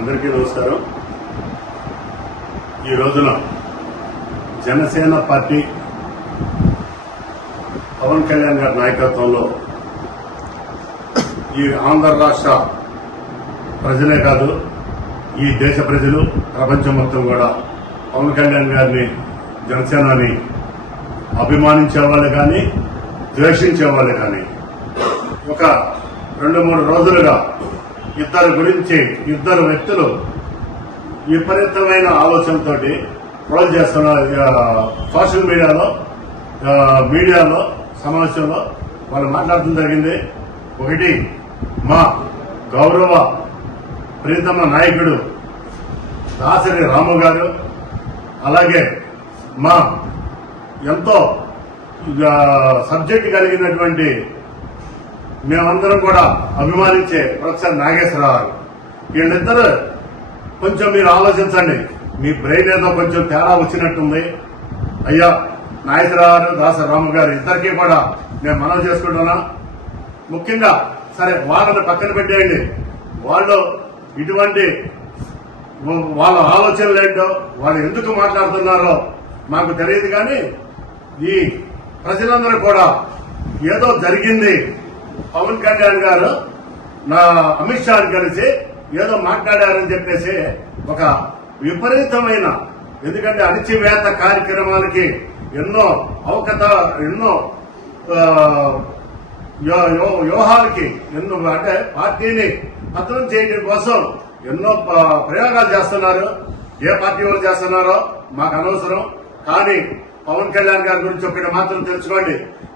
అందరికీ నమస్కారం. ఈ రోజున జనసేన పార్టీ పవన్ కళ్యాణ్ గారి నాయకత్వంలో ఈ ఆంధ్ర రాష్ట్ర ప్రజలే కాదు, ఈ దేశ ప్రజలు, ప్రపంచం మొత్తం కూడా పవన్ కళ్యాణ్ గారిని, జనసేనని అభిమానించే వాళ్ళు కానీ, ద్వేషించే వాళ్ళు కానీ ఒక 2-3 రోజులుగా ఇద్దరు వ్యక్తులు విపరీతమైన ఆలోచనతోటి ట్రోల్ చేస్తున్నారు. సోషల్ మీడియాలో సమావేశంలో వాళ్ళు మాట్లాడటం జరిగింది. ఒకటి, మా గౌరవ ప్రియతమ నాయకుడు దాసరి రాము గారు, అలాగే మా ఎంతో సబ్జెక్ట్ కలిగినటువంటి మేమందరం కూడా అభిమానించే ప్రొఫెసర్ నాగేశ్వరరావు గారు. వీళ్ళిద్దరు కొంచెం మీరు ఆలోచించండి, మీ బ్రెయిన్ ఏదో కొంచెం తేడా వచ్చినట్టుంది. అయ్యా నాగేశ్వరరావు గారు, దాసరాము గారు ఇద్దరికీ కూడా నేను మనవి చేసుకుంటున్నా. ముఖ్యంగా సరే వాళ్ళని పక్కన పెట్టేయండి, వాళ్ళు ఇటువంటి వాళ్ళ ఆలోచనలు ఏంటో, వాళ్ళు ఎందుకు మాట్లాడుతున్నారో మాకు తెలియదు. కానీ ఈ ప్రజలందరూ కూడా ఏదో జరిగింది, పవన్ కళ్యాణ్ గారు అమిత్ షాని కలిసి ఏదో మాట్లాడారని చెప్పేసి ఒక విపరీతమైన, ఎందుకంటే అణచివేత కార్యక్రమాలకి ఎన్నో వ్యూహాలకి అంటే పార్టీని పతనం చేయడం కోసం ఎన్నో ప్రయోగాలు చేస్తున్నారు. ఏ పార్టీ వాళ్ళు చేస్తున్నారో మాకు అనవసరం. కానీ పవన్ కళ్యాణ్ గారి గురించి ఒకటి మాత్రం తెలుసుకోండి.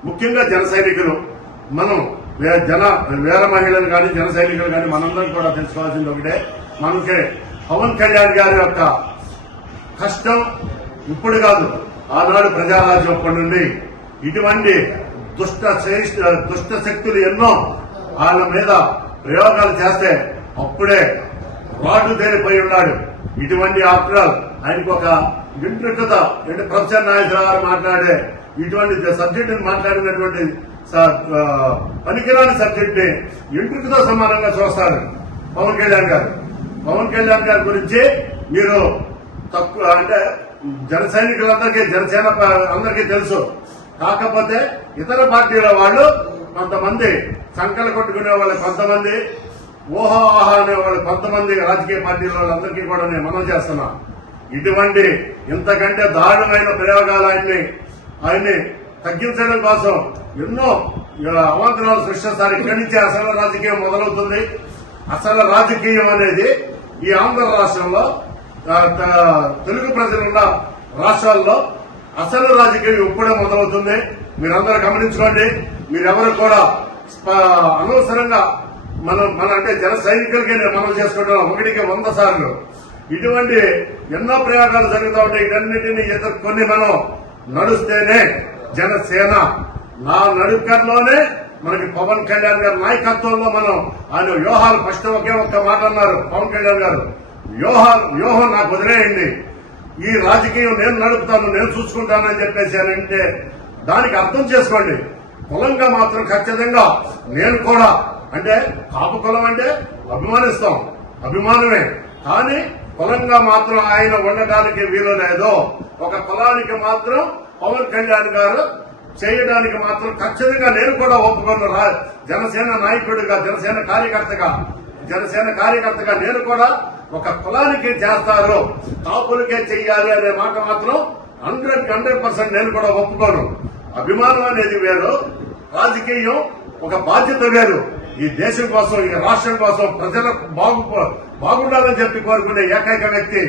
ముఖ్యంగా జన సైనికులు, మనం వేర మహిళలు కానీ, జన సైనికులు కానీ మనందరం కూడా తెలుసుకోవాల్సింది ఒకటే, మనకి పవన్ కళ్యాణ్ గారి యొక్క కష్టం ఇప్పుడు కాదు, ఆనాడు ప్రజారాజ్యం అప్పటి నుండి ఇటువంటి దుష్ట శక్తులు ఎన్నో వాళ్ళ మీద ప్రయోగాలు చేస్తే అప్పుడే రాడ్డు తేలిపోయి ఉన్నాడు. ఇటువంటి ఆఫ్టర్ ఆల్ ఆయనకు ఒక వింతృకత, ప్రొఫెసర్ నాగేశ్వరరావు గారు మాట్లాడే ఇటువంటి సబ్జెక్టుని మాట్లాడినటువంటి పనికిరాని సబ్జెక్ట్ ని ఇంటికితో సమానంగా చూస్తారు పవన్ కళ్యాణ్ గారు. పవన్ కళ్యాణ్ గారి గురించి మీరు తక్కువ అంటే జన సైనికులందరికీ, జనసేన అందరికీ తెలుసు. కాకపోతే ఇతర పార్టీల వాళ్ళు కొంతమంది సంకల కొట్టుకునే వాళ్ళు, కొంతమంది ఓహో ఆహా అనే వాళ్ళు, కొంతమంది రాజకీయ పార్టీల వాళ్ళందరికీ కూడా నేను మనం చేస్తున్నా. ఇటువంటి ఇంతకంటే దారుణమైన ప్రయోగాలు ఆయన్ని తగ్గించడం కోసం ఎన్నో అవాంతరాలు సృష్టిస్తారు. ఇక్కడి నుంచి అసలు రాజకీయం మొదలవుతుంది. అసలు రాజకీయం అనేది ఈ ఆంధ్ర రాష్ట్రంలో, తెలుగు ప్రజలున్న రాష్ట్రాల్లో అసలు రాజకీయం ఇప్పుడే మొదలవుతుంది. మీరందరూ గమనించుకోండి. మీరెవరు కూడా అనవసరంగా మన అంటే జన సైనికులకే నేను మనం చేసుకుంటున్నాం 100 సార్లు. ఇటువంటి ఎన్నో ప్రయోగాలు జరుగుతూ ఉంటాయి. ఇటన్నిటినీ ఎదుర్కొని మనం నడుస్తేనే జనసేన, నా నడుకర్లోనే మనకి పవన్ కళ్యాణ్ గారి నాయకత్వంలో మనం ఆయన వ్యూహాలు ఫస్ట్ ఒక్క మాట అన్నారు పవన్ కళ్యాణ్ గారు, వ్యూహం నాకు వదిలేయండి, ఈ రాజకీయం నేను నడుపుతాను, నేను చూసుకుంటానని చెప్పేసి అంటే దానికి అర్థం చేసుకోండి. కులంగా మాత్రం ఖచ్చితంగా నేను కూడా, అంటే కాపు కులం అంటే అభిమానిస్తాం, అభిమానమే. కానీ కులంగా మాత్రం ఆయన ఉండటానికి వీలు లేదు. ఒక కులానికి మాత్రం పవన్ కళ్యాణ్ గారు చేయడానికి మాత్రం ఖచ్చితంగా నేను కూడా ఒప్పుకున్న జనసేన నాయకుడిగా, జనసేన కార్యకర్తగా నేను కూడా ఒక కులానికి చేస్తారు, కాపులకే చెయ్యాలి అనే మాట మాత్రం 100% నేను కూడా ఒప్పుకోను. అభిమానం అనేది వేరు, రాజకీయం ఒక బాధ్యత వేరు. ఈ దేశం కోసం, ఈ రాష్ట్రం కోసం, ప్రజలకు బాగుండాలని చెప్పి కోరుకునే ఏకైక వ్యక్తి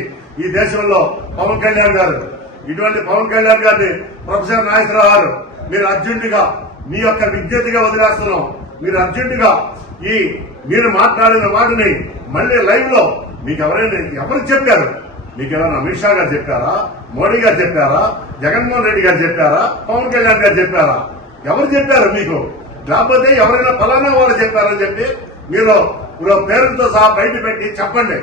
ఈ దేశంలో పవన్ కళ్యాణ్ గారు. ఇటువంటి పవన్ కళ్యాణ్ గారిని ప్రొఫెసర్ నాగేశ్వరరావు గారు మీరు అర్జెంటుగా మీ యొక్క విజ్ఞతగా వదిలేస్తున్నాం. మీరు అర్జెంటుగా మీరు మాట్లాడిన వాటిని మళ్లీ లైవ్ లో మీకు ఎవరు చెప్పారు? మీకు ఎవరైనా అమిత్ షా గారు చెప్పారా? మోడీ గారు చెప్పారా? జగన్మోహన్ రెడ్డి గారు చెప్పారా? పవన్ కళ్యాణ్ గారు చెప్పారా? ఎవరు చెప్పారు మీకు? లేకపోతే ఎవరైనా ఫలానా వాళ్ళు చెప్పారని చెప్పి మీరు పేరుతో సహా బయట పెట్టి చెప్పండి.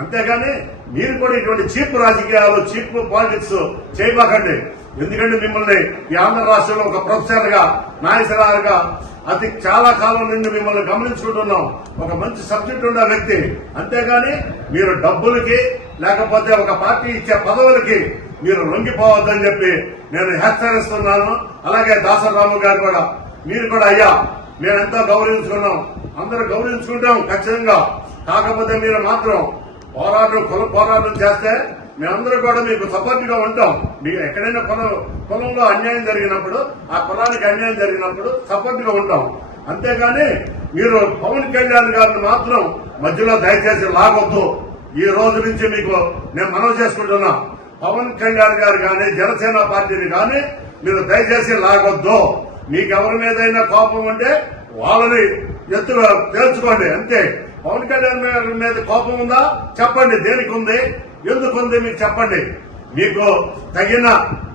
అంతేగాని మీరు కూడా ఇటువంటి చీప్ రాజకీయాలు, చీప్ పాలిటిక్స్ చేయబాకండి. ఎందుకంటే మిమ్మల్ని ఈ ఆంధ్ర రాష్ట్రంలో ఒక ప్రొఫెసర్ గా నాయసరాగా చాలా కాలం నుండి మిమ్మల్ని గమనించుకుంటున్నాం. ఒక మంచి సబ్జెక్ట్ ఉన్న వ్యక్తి. అంతేగాని మీరు డబ్బులకి లేకపోతే ఒక పార్టీ ఇచ్చే పదవులకి మీరు లొంగిపోవద్దని చెప్పి నేను హెచ్చరిస్తున్నాను. అలాగే దాసరాము గారు కూడా, మీరు కూడా అయ్యా మేమెంతో గౌరవించుకున్నాం, అందరూ గౌరవించుకుంటాం ఖచ్చితంగా. కాకపోతే మీరు మాత్రం కుల పోరాటం చేస్తే మేమందరూ కూడా మీకు సపోర్ట్ గా ఉంటాం. మీకు ఎక్కడైనా కులంలో అన్యాయం జరిగినప్పుడు, ఆ కులానికి అన్యాయం జరిగినప్పుడు సపోర్ట్ గా ఉంటాం. అంతేగాని మీరు పవన్ కళ్యాణ్ గారిని మాత్రం మధ్యలో దయచేసి లాగొద్దు. ఈ రోజు నుంచి మీకు నేను మనవి చేసుకుంటున్నా, పవన్ కళ్యాణ్ గారు కానీ జనసేన పార్టీని కానీ మీరు దయచేసి లాగొద్దు. మీకెవరి మీదైనా కోపం ఉంటే వాళ్ళని ఎత్తుగా తేల్చుకోండి అంతే. పవన్ కళ్యాణ్ మీద కోపం ఉందా చెప్పండి, దేనికి ఉంది, ఎందుకు ఉంది మీకు చెప్పండి. మీకు తగిన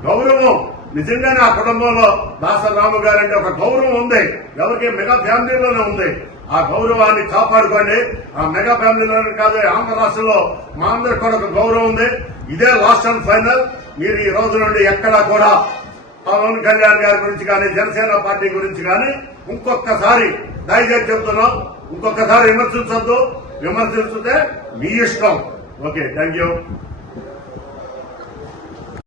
గౌరవం నిజంగానే ఆ కుటుంబంలో దాసరాము గారంటే ఒక గౌరవం ఉంది, ఎవరికి మెగా ఫ్యామిలీలోనే ఉంది. ఆ గౌరవాన్ని కాపాడుకోండి. ఆ మెగా ఫ్యామిలీలోనే కాదు, ఆంధ్ర రాష్ట్రంలో మా అందరికి కూడా ఒక గౌరవం ఉంది. ఇదే లాస్ట్ అండ్ ఫైనల్. మీరు ఈ రోజు నుండి ఎక్కడా కూడా పవన్ కళ్యాణ్ గారి గురించి కానీ జనసేన పార్టీ గురించి కానీ ఇంకొకసారి దయచేసి చెప్తున్నాం, ఇంకొకసారి విమర్శించొద్దు. విమర్శించితే మీ ఇష్టం. Okay, thank you.